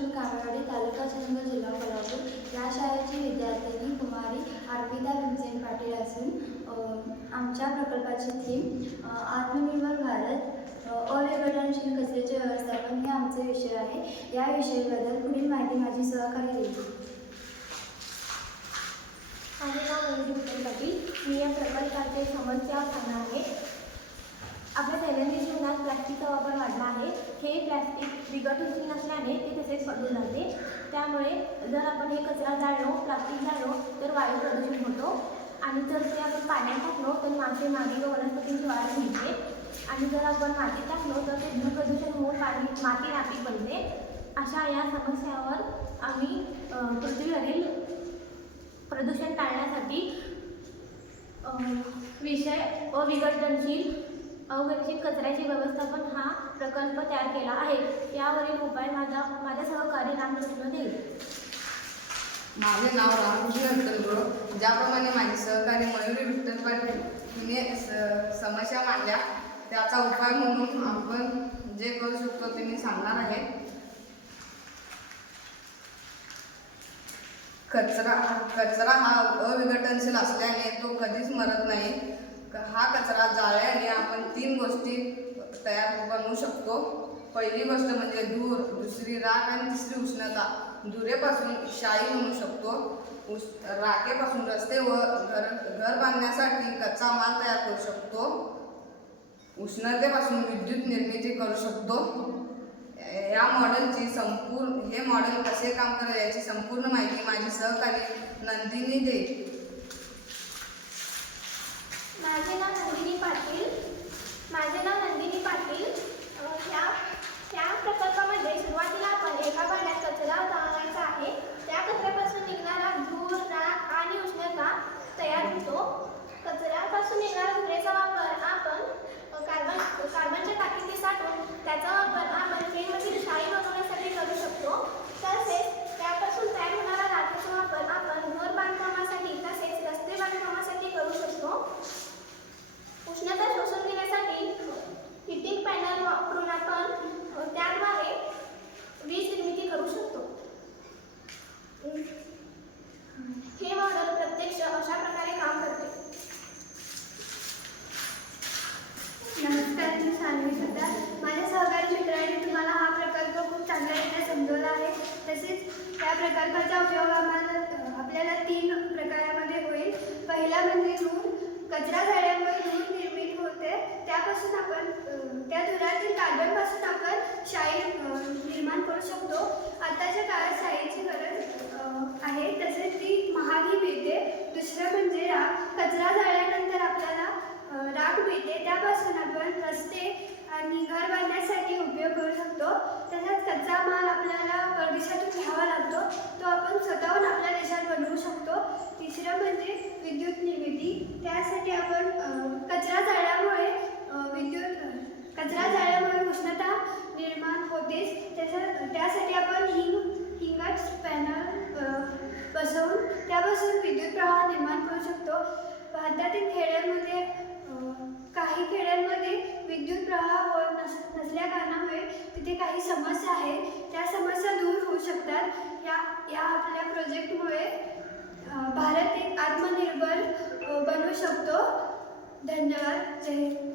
पासून कामेवाडी तालुका चंद्रपूर जिल्हा कोल्हापूर या शाळेची विद्यार्थिनी कुमारी अर्पिता भीमसेन पाटील असून आमच्या प्रकल्पाची थीम आत्मनिर्भर भारत अविघटनशील कचऱ्याचे व्यवस्थापन हे आमचे विषय आहे. या विषयाबद्दल पुढील माहिती माझी सहकारी देते माझे नाव मंजू पाटील. मी या प्रकल्पाचे समस्या सांगणार आहे. आपल्या दैनंदिन जीवनात प्लॅस्टिकचा वापर वाढला आहे. हे प्लॅस्टिक विघटनशील नसल्याने ते तसेच पडून जाते. त्यामुळे जर आपण हे कचरा जाळलो प्लास्टिक जाळलो तर वायू प्रदूषण होतो. आणि जर ते आपण पाण्यात टाकलो तर मासे मागे व वनस्पतींची वाढ मिळते. आणि जर आपण मातीत टाकलो तर ते प्रदूषण होऊन पाणी माती नापीक बनते. अशा या समस्यावर आम्ही पृथ्वीवरील प्रदूषण टाळण्यासाठी अ, विषय अविघटनशील अविघटनशील कचऱ्याचे व्यवस्थापन हा प्रकल्प तयार केला आहे. यावरील उपाय माझा माझ्या सहकारी रामकृष्ण देईल माझे नाव रामकृष्ण विठ्ठल ज्याप्रमाणे माझे सहकारी मयुरी विठ्ठल पाटील हिने स- समस्या मांडल्या त्याचा उपाय म्हणून आपण जे करू शकतो ते मी सांगणार आहे. कचरा कचरा हा अविघटनशील असल्याने तो कधीच मरत नाही. हा कचरा जाळ्याने आपण तीन गोष्टी तयार बनवू शकतो. पहिली गोष्ट म्हणजे धूर दुसरी राख आणि तिसरी उष्णता. धुरेपासून शाई म्हणू शकतो. उस राखेपासून रस्ते व घर घर बांधण्यासाठी कच्चा माल तयार करू शकतो. उष्णतेपासून विद्युत निर्मिती करू शकतो. या मॉडेलची संपूर्ण हे मॉडेल कसे काम करेल याची संपूर्ण माहिती माझी सहकारी नंदिनी देईल माझे नाव नंदिनी पाटील माझे नाव नंदिनी पाटील अ, ह्या त्या प्रकल्पामध्ये सुरुवातीला आपण एका भांड्यात कचरा जाळायचा आहे त्या कचऱ्यापासून निघणारा धूर राख आणि उष्णता कचऱ्यापासून निघणाऱ्या धुरेचा वापर आपण कार्बन कार्बनच्या टाकीत साठवून त्याचा वापर आपण ट्रेनमधील शाई बनवण्यासाठी करू शकतो तसेच त्यापासून तयार होणारा राखेचा वापर आपण घर बांधकामासाठी तसेच रस्ते बांधकामासाठी करू शकतो उष्णता शोषून घेण्यासाठी हिटिंग पॅनल वापरून आपण अ, त्याद्वारे वीज निर्मिती करू शकतो हे मॉडेल प्रत्यक्ष अशा प्रकारे काम करते नमस्कार मी सान्वी सत्तार माझ्या सहकारी मित्रांनी तुम्हाला हा प्रकल्प खूप चांगल्या रीतीने समजवला आहे तसेच या प्रकल्पाचा उपयोग आम्हाला आपल्याला तीन प्रकारामध्ये होईल पहिला म्हणजे धूर कचरा झाल्यामुळे धूर निर्मित होते त्यापासून आपण अ, त्या धुरातील कार्बनपासून आपण शाई अ, करू शकतो. आताच्या काळात शाळेची गरज आहे. तसेच ती महागी मिळते दुसरं म्हणजे राग कचरा झाल्यानंतर आपल्याला राग राख मिळते त्यापासून आपण रस्ते आणि घर बांधण्यासाठी उपयोग करू शकतो. तसंच कच्चा माल आपल्याला परदेशातून घ्यावा लागतो. तो आपण स्वतःहून आपल्या देशात बनवू शकतो. तिसरं म्हणजे विद्युत निर्मिती. त्यासाठी आपण कचरा जाळल्यामुळे विद्युत कचरा जाळल्यामुळे उष्णता निर्माण होतेच त्याच्या त्यासाठी आपण हिंग हिंगाट पॅनल बसवून त्यापासून विद्युत प्रवाह निर्माण करू शकतो भारतातील खेड्यांमध्ये काही खेड्यांमध्ये विद्युत प्रवाह होत नस नसल्या कारणामुळे तिथे काही समस्या आहे. त्या समस्या दूर होऊ शकतात. या या आपल्या प्रोजेक्टमुळे भारत एक आत्मनिर्भर बनू शकतो. धन्यवाद. जय हिंद.